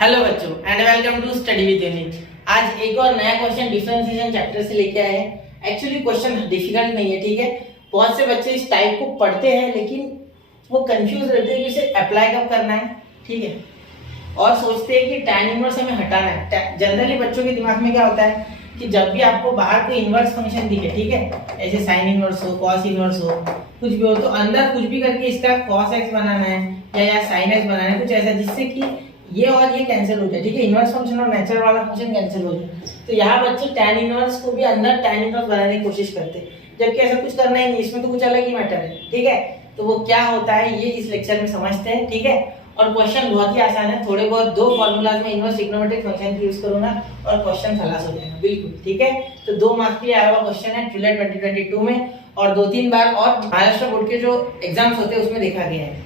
Hello बच्चों and welcome to study with unit. आज एक और नया क्वेश्चन डिफरेंशिएशन चैप्टर से लेके आए हैं। एक्चुअली क्वेश्चन डिफिकल्ट नहीं है, ठीक है। बहुत से बच्चे इस टाइप को पढ़ते हैं लेकिन वो कंफ्यूज रहते हैं कि इसे अप्लाई कब करना है, ठीक है, और सोचते हैं कि tan इनवर्स हमें हटाना है। जनरली बच्चों के दिमाग में क्या होता है कि जब भी आपको बाहर कोई इनवर्स फंक्शन दिखे, ठीक है, ऐसे साइन इनवर्स हो, कॉस इनवर्स हो, कुछ भी हो, तो अंदर कुछ भी करके इसका cos x बनाना है या sin x बनाना है, कुछ ऐसा जिससे कि ये और ये कैंसिल हो जाए, ठीक है, इनवर्स फंक्शन और नेचुरल वाला फंक्शन कैंसिल हो जाए। तो यहाँ बच्चे tan इनवर्स को भी अंदर tan इनवर्स बनाने की कोशिश करते हैं, जबकि ऐसा कुछ करना ही नहीं, इसमें तो कुछ अलग ही मैटर है, ठीक है। तो वो क्या होता है ये इस लेक्चर में समझते हैं, ठीक है। और क्वेश्चन बहुत ही आसान है, थोड़े बहुत दो फॉर्मूलाज में इनवर्स ट्रिग्नोमेट्रिक फंक्शन यूज करूंगा और क्वेश्चन खलास हो जाएगा, बिल्कुल, ठीक है। तो 2 मार्क्स के लिए आया हुआ क्वेश्चन है जुलाई 2022 में, और 2-3 बार और महाराष्ट्र बोर्ड के जो एग्जाम्स होते हैं उसमें देखा गया है।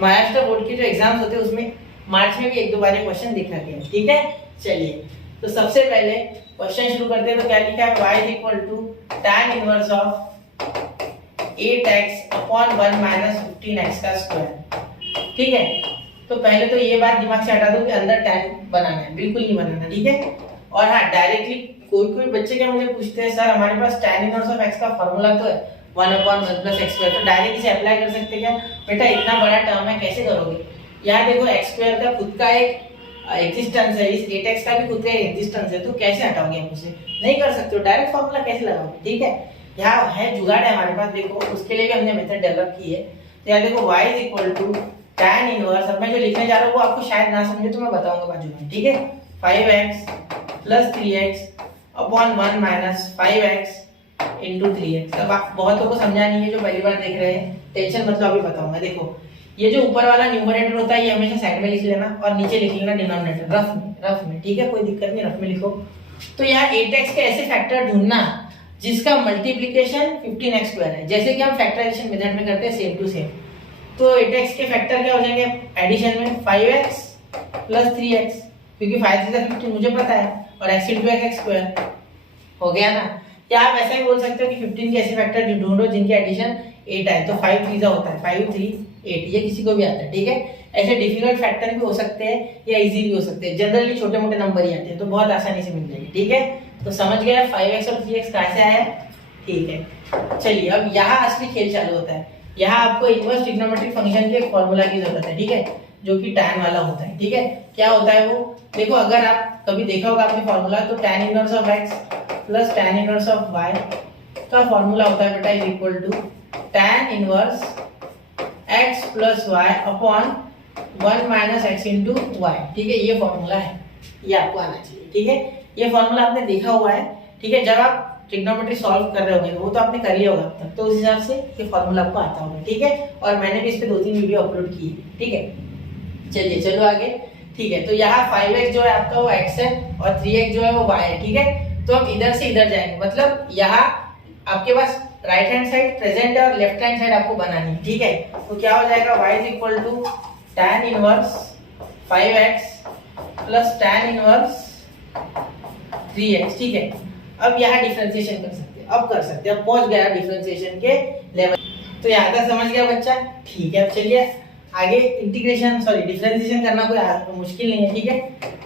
महाराष्ट्र बोर्ड के जो एग्जाम्स होते हैं उसमें मार्च में भी 1-2 बार क्वेश्चन देखा गया है, ठीक है। चलिए तो सबसे पहले क्वेश्चन शुरू करते हैं। तो क्या लिखा है, y is equal to tan inverse of 8x upon 1 minus 15x का स्क्वायर, ठीक है। तो पहले तो ये बात दिमाग से हटा दो कि अंदर tan बनाना है, बिल्कुल नहीं बनाना, ठीक है। और हाँ, डायरेक्टली कोई बच्चे क्या मुझे पूछते हैं, सर हमारे पास tan इनवर्स ऑफ x का फॉर्मूला तो है 1/1 + x स्क्वायर, तो डायरेक्ट इसे अप्लाई कर सकते क्या? बेटा इतना बड़ा टर्म है, कैसे करोगे? यहाँ देखो x स्क्वायर का खुद का एक एग्जिस्टेंस है, इस 8x का भी खुद का एग्जिस्टेंस है, तो कैसे हटाओगे हम उसे? नहीं कर सकते हो, डायरेक्ट फॉर्मूला कैसे लगाओगे, ठीक है। यहाँ है जुगाड़ है हमारे पास, देखो उसके लिए भी हमने मेथड डेवलप की है। तो यहाँ देखो y is equal to tan inverse, अब मैं जो लिखने जा रहा हूँ वो आपको शायद ना समझे तो मैं बताऊंगा बाजू में, ठीक है। 5x + 3x upon 1 minus 5x into 3x। अब आप बहुतों को समझा नहीं है जो पहली बार देख रहे हैं, टेंशन मतलब अभी बताऊंगा। देखो ये जो ऊपर वाला न्यूमरेटर होता है ये हमेशा साइड में लिख लेना और नीचे लिख लेना डिनोमिनेटर, रफ में, ठीक है, कोई दिक्कत नहीं, रफ में लिखो। तो यहाँ 8x के ऐसे फैक्टर ढूंढना जिसका मल्टीप्लिकेशन 15x स्क्वायर है, जैसे कि हम फैक्टराइजेशन मेथड में करते हैं, सेम टू सेम। तो 8x के फैक्टर क्या हो जाएंगे एडिशन में, 5x + 3x, क्योंकि 5 3 15 मुझे पता है, और x × x स्क्वायर हो गया ना। या आप ऐसा ही बोल सकते हो कि 15 के ऐसे फैक्टर ढूंढो जिनके एडिशन 8 आए, तो 5 3 होता है, 5 3 8, ये किसी को भी आता है, ठीक है। ऐसे डिफिकल्ट फैक्टर भी हो सकते हैं या इजी भी हो सकते हैं, जनरली छोटे मोटे नंबर ही आते हैं, तो बहुत आसानी से मिल जाएगी, ठीक है। तो समझ गया 5x और 3x कहाँ से आया, ठीक है। चलिए अब यहाँ असली खेल चालू होता है। यहाँ आपको इनवर्स ट्रिग्नोमेट्रिक फंक्शन के एक फॉर्मूला की जरूरत है, ठीक है, जो कि tan वाला होता है, ठीक है। क्या होता है वो, देखो अगर आप कभी देखा होगा आपने फॉर्मूला, तो tan inverse of x plus tan inverse of y का फॉर्मूला होता है बेटा is equal to tan inverse x + y upon 1 minus x into y, ठीक है। ये फॉर्मूला है, ये आपको आना चाहिए, ठीक है। ये फॉर्मूला आपने देखा हुआ है, ठीक है, जब आप ट्रिग्नोमेट्री सॉल्व कर रहे होंगे वो तो आपने कर लिया होगा अब तक, तो उस हिसाब से ये फॉर्मूला आपको आता होगा, ठीक है। और मैंने भी इस पे 2-3 वीडियो अपलोड की है, ठीक है। चलिए चलो आगे, ठीक है। तो यहाँ 5x जो है आपका वो x है और 3x जो है वो y है, ठीक है। तो हम इधर से इधर जाएंगे, मतलब यहाँ आपके पास राइट हैंड साइड प्रेजेंट है और लेफ्ट हैंड साइड आपको बनानी है, ठीक है। तो क्या हो जाएगा, y is equal to tan inverse 5x plus tan inverse 3x, ठीक है। अब यहाँ डिफरेंशिएशन कर सकते हैं, अब कर सकते हैं, अब पहुंच गया डिफरेंशिएशन के लेवल। तो यहाँ तक समझ गया बच्चा, ठीक है। अब चलिए आगे डिफरेंशिएशन करना कोई मुश्किल नहीं है, ठीक है।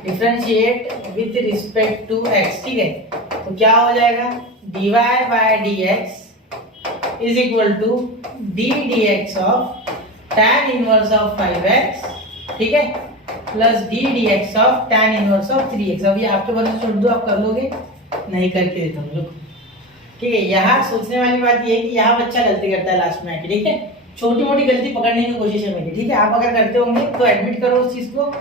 Differentiate with respect to x, ठीक है। तो क्या हो जाएगा, dy by dx is equal to d dx of tan inverse of 5x, ठीक है, plus d dx of tan inverse of 3x। अब ये आपके भरोसे छोड़ दो, आप कर लोगे, नहीं करके देता हूँ, ठीक है। यहाँ सोचने वाली बात ये है कि यहाँ बच्चा गलती करता है लास्ट में आके, ठीक है। छोटी मोटी गलती पकड़ने की कोशिश है मेरी, ठीक है। आप अगर करते होंगे तो एडमिट करो उस चीज को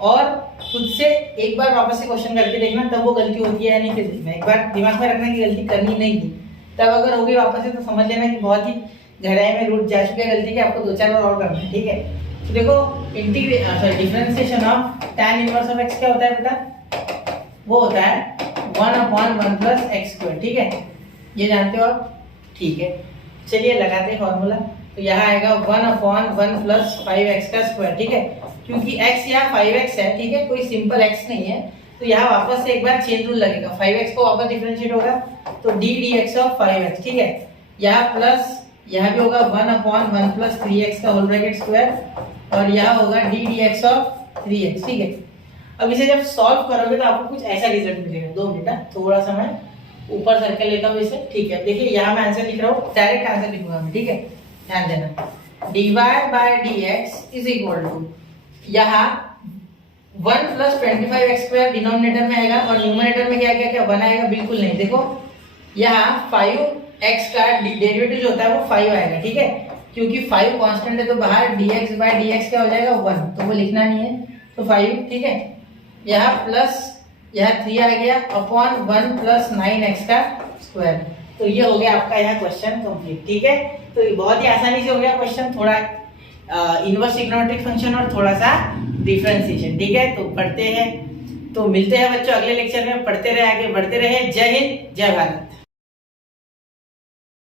और खुद से एक बार वापस से क्वेश्चन करके देखना, तब वो गलती होती है या नहीं, फिर देखना। एक बार दिमाग में रखना कि गलती करनी नहीं थी, तब अगर होगी वापस से तो समझ लेना कि बहुत ही गहराई में रूट जा चुकी है गलती की, आपको 2-4 बार और करना है, ठीक है। तो देखो differentiation of tan inverse of x क्या होता है बेटा, वो होता है 1/1 + x स्क्वायर, ठीक है, ये जानते हो आप, ठीक है। चलिए लगाते हैं फॉर्मूला। तो यहाँ आएगा 1/1 + 5x का स्क्वायर, ठीक है, क्योंकि x यहाँ 5x है, ठीक है, कोई सिंपल x नहीं है। तो यहाँ वापस से एक बार चेन रूल लगेगा, 5x को वापस डिफरेंशिएट होगा तो d dx ऑफ 5x, ठीक है। यहाँ प्लस यहाँ भी होगा 1/1 + 3x का होल ब्रैकेट स्क्वायर, और यहाँ होगा d dx ऑफ 3x, ठीक है। अब इसे जब सॉल्व करोगे तो आपको कुछ ऐसा रिजल्ट मिलेगा। 2 मिनट, थोड़ा सा मैं ऊपर सर्कल लेता हूँ इसे, ठीक है। देखिए यहाँ मैं आंसर लिख रहा हूँ, डायरेक्ट आंसर लिखूंगा मैं, ठीक है, ध्यान देना। dy by dx is equal to, यहाँ 1 प्लस 25x स्क्वायर डिनोमिनेटर में आएगा और न्यूमरेटर में क्या क्या क्या 1 आएगा, बिल्कुल नहीं। देखो यहाँ 5x का डेरिवेटिव जो होता है वो 5 आएगा, ठीक है, क्योंकि 5 कांस्टेंट है तो बाहर dx बाय dx क्या हो जाएगा 1, तो वो लिखना नहीं है, तो 5, ठीक है। यहाँ प्लस यहाँ 3 आ गया अपॉन 1 प्लस 9x का स्क्वायर, तो ये हो गया आपका यहाँ क्वेश्चन कंप्लीट, ठीक है। तो ये बहुत ही आसानी से हो गया क्वेश्चन, थोड़ा इनवर्स ट्रिग्नोमेट्रिक फंक्शन और थोड़ा सा डिफरेंशिएशन, ठीक है। तो पढ़ते हैं, तो मिलते हैं बच्चों अगले लेक्चर में, पढ़ते रहे, आगे बढ़ते रहे। जय हिंद, जय भारत।